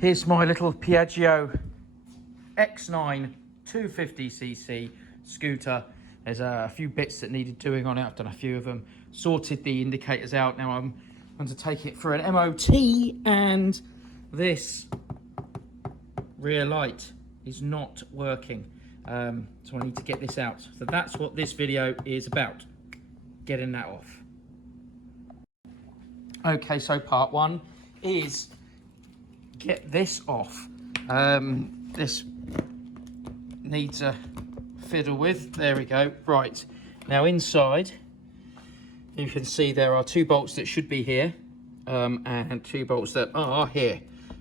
Here's my little Piaggio X9 250cc scooter. There's a few bits that needed doing on it. I've done a few of them, sorted the indicators out. Now I'm going to take it for an MOT, and this rear light is not working. So I need to get this out. So that's what this video is about, getting that off. Okay, so part one is get this off. This needs a fiddle with. There we go. Right, now inside you can see there are 2 bolts that should be here, and 2 bolts that are here.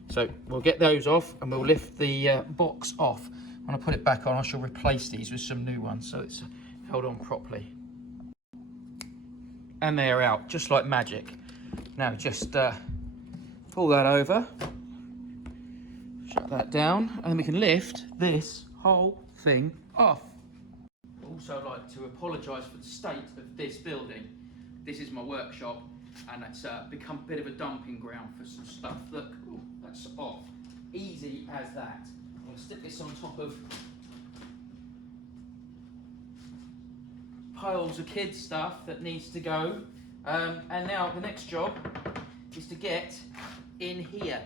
So we'll get those off and we'll lift the box off. When I put it back on, I shall replace these with some new ones so it's held on properly. And they're out just like magic. Now just pull that over, shut that down, and then we can lift this whole thing off. I'd also like to apologise for the state of this building. This is my workshop, and it's become a bit of a dumping ground for some stuff. Look, ooh, that's off. Easy as that. I'm going to stick this on top of piles of kids' stuff that needs to go. And now the next job is to get in here.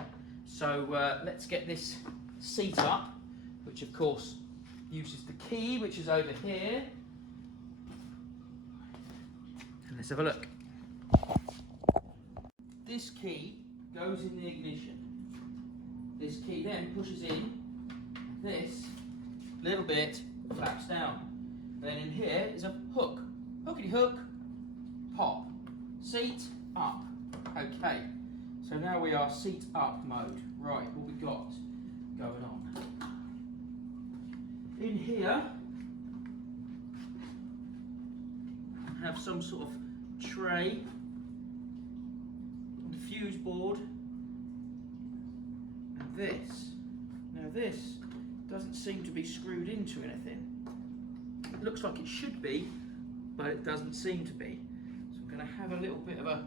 So let's get this seat up, which of course uses the key, which is over here. And let's have a look. This key goes in the ignition. This key then pushes in. This little bit flaps down. Then in here is a hook. Hookity hook, pop. Seat up. Okay, so now we are seat up mode. Right, what we got going on? In here, I have some sort of tray, and a fuse board, and this. Now this doesn't seem to be screwed into anything. It looks like it should be, but it doesn't seem to be. So I'm going to have a little bit of a...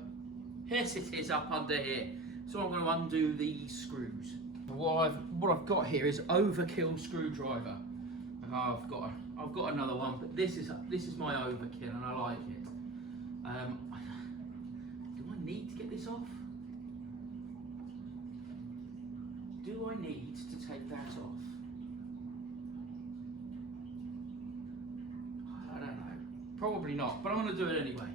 Yes, it is up under here. So I'm going to undo these screws. What I've got here is overkill screwdriver. I've got another one, but this is my overkill, and I like it. Do I need to get this off? Do I need to take that off? I don't know. Probably not, but I'm going to do it anyway.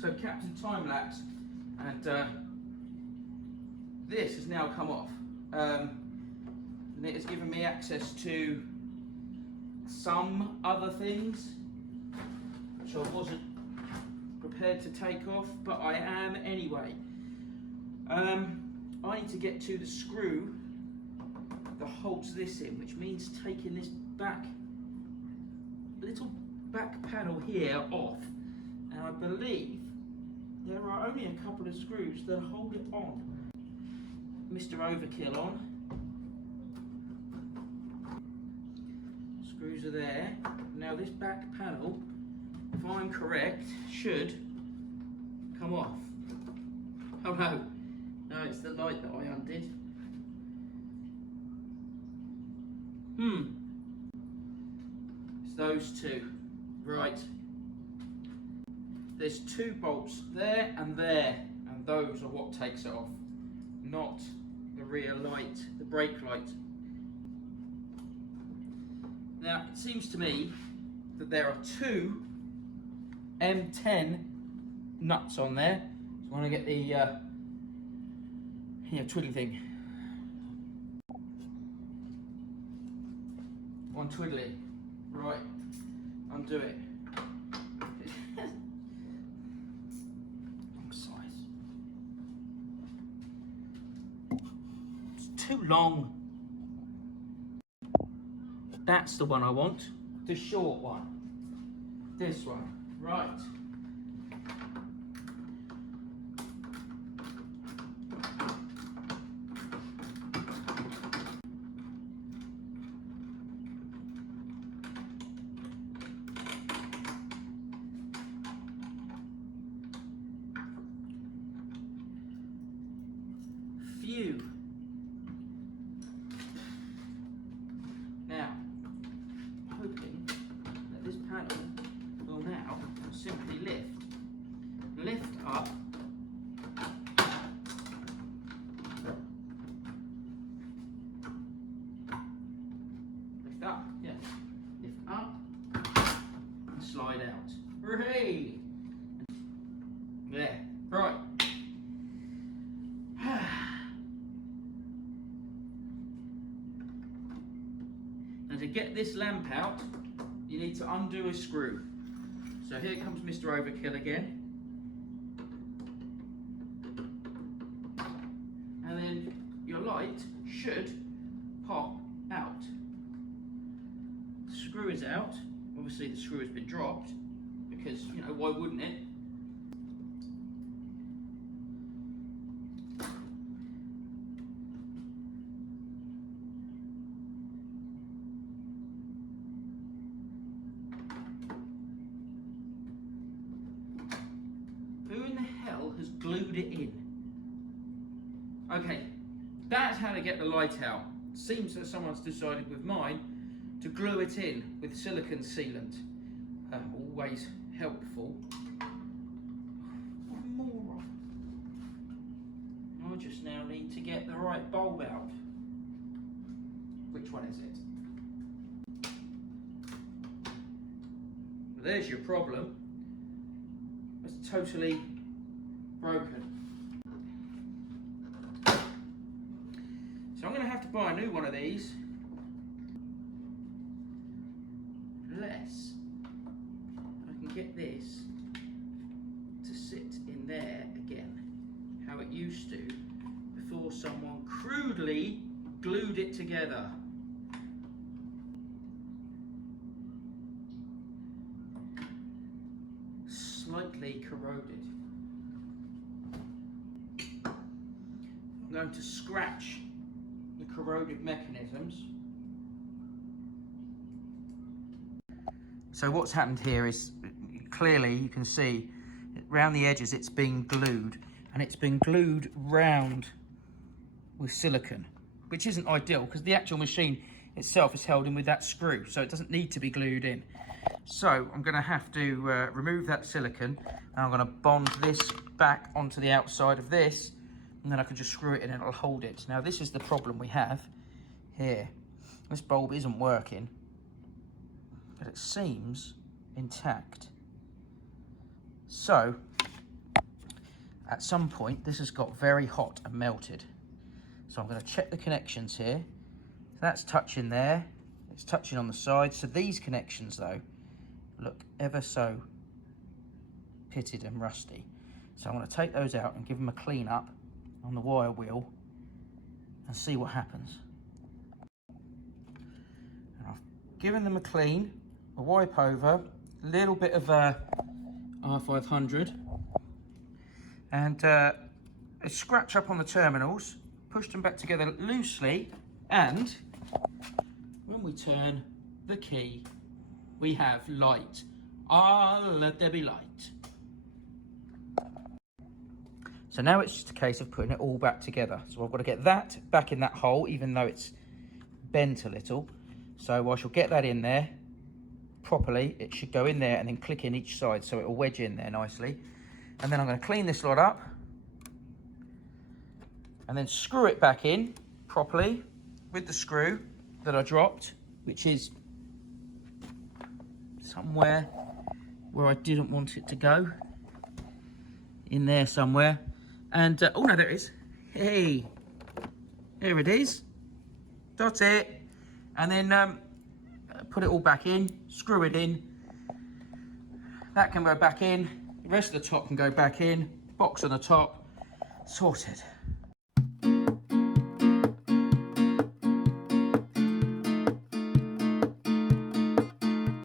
So Captain Time Lapse, and this has now come off. And it has given me access to some other things which I wasn't prepared to take off, but I am anyway. I need to get to the screw that holds this in, which means taking this little back panel here off. And I believe there are only a couple of screws that hold it on. Mr. Overkill on. Screws are there. Now this back panel, if I'm correct, should come off. Oh no. No, it's the light that I undid. It's those two. Right. There's 2 bolts there, and those are what takes it off, not the rear light, the brake light. Now, it seems to me that there are 2 M10 nuts on there. So I'm going to get the twiddly thing. One twiddly. Right, undo it. Wrong size. It's too long. That's the one I want. The short one. This one. Right. few. Now, hoping that this panel will now simply lift up, lift up and slide out. Hooray! There, right. And to get this lamp out, you need to undo a screw. So here comes Mr. Overkill again. And then your light should pop out. The screw is out. Obviously the screw has been dropped because, you know, why wouldn't it? Who in the hell has glued it in? Okay, that's how to get the light out. Seems that someone's decided with mine to glue it in with silicone sealant. Always helpful. What a moron. I just now need to get the right bulb out. Which one is it? Well, there's your problem. It's totally broken. So I'm going to have to buy a new one of these. Unless I can get this to sit in there again, how it used to before someone crudely glued it together. Slightly corroded. I'm going to scratch the corroded mechanisms. So what's happened here is clearly you can see around the edges it's been glued, and it's been glued round with silicone, which isn't ideal because the actual machine itself is held in with that screw, so it doesn't need to be glued in. So I'm going to have to remove that silicone, and I'm going to bond this back onto the outside of this, and then I can just screw it in and it'll hold it. Now this is the problem we have here. This bulb isn't working, but it seems intact. So at some point this has got very hot and melted. So I'm going to check the connections here. So that's touching there, it's touching on the side. So these connections though look ever so pitted and rusty. So I'm going to take those out and give them a clean up on the wire wheel and see what happens. And I've given them a clean, a wipe over, a little bit of R500, and a scratch up on the terminals, pushed them back together loosely, and when we turn the key, we have light. Ah, let there be light. So now it's just a case of putting it all back together. So I've got to get that back in that hole, even though it's bent a little. So I shall get that in there properly. It should go in there and then click in each side, so it'll wedge in there nicely. And then I'm going to clean this lot up and then screw it back in properly with the screw that I dropped, which is somewhere where I didn't want it to go. In there somewhere. And oh no, there it is. Hey, here it is. That's it. And then put it all back in, screw it in. That can go back in. The rest of the top can go back in. Box on the top. Sorted.